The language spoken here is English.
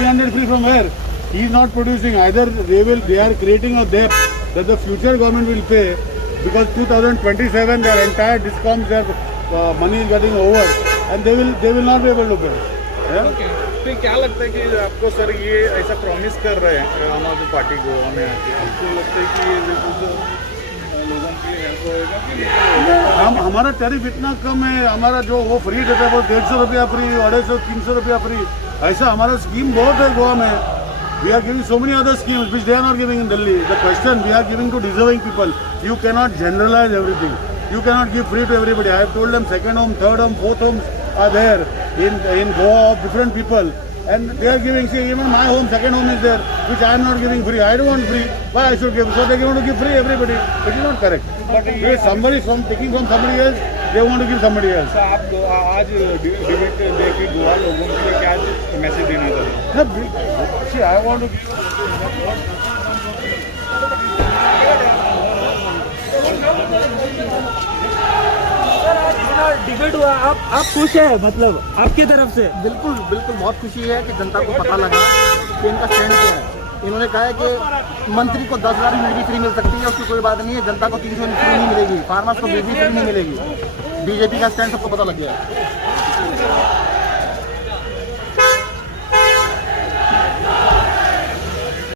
300 free from where? He is not producing. Either they are creating a debt that the future government will pay, because 2027 their entire discoms, their money is getting over, and they will not be able to pay. Yeah? Okay, फिर क्या लगता है कि आपको sir ये ऐसा promise कर रहे हैं आम आदमी पार्टी को हमें आके, आपको लगता है कि ये बिल्कुल लोगों के लिए हेल्प होएगा कि हम हमारा टैरिफ इतना कम है, हमारा जो वो फ्री देता है वो 150 रुपया फ्री, 250 300 रुपया फ्री, ऐसा हमारा स्कीम बहुत है गोवा में. We are giving so many other schemes which they are not giving in Delhi. The question we are giving to deserving people. You cannot generalize everything. You cannot give free to everybody. I have told them second home, third home, fourth homes are there in Goa of different people, and they are giving. See, even my home, second home is there, which I am not giving free. I don't want free. Why I should give? So they want to give free everybody. It is not correct. If somebody from taking from somebody else, they want to give somebody else. तो आप आज debate देके गोवा लोगों के लिए क्या message देना चाहते हैं? See, I want to give. Debate हुआ, आप खुश है? मतलब आपकी तरफ से? बिल्कुल बिल्कुल बहुत खुशी है कि जनता को पता लगा कि इनका स्टैंड क्या है. इन्होंने कहा है कि मंत्री को 10 लाख बिजली फ्री मिल सकती है, उसकी कोई बात नहीं है. जनता को 300 यूनिट फ्री नहीं मिलेगी, फार्मर्स को बिजली फ्री नहीं मिलेगी. बीजेपी का स्टैंड सबको पता लग गया है.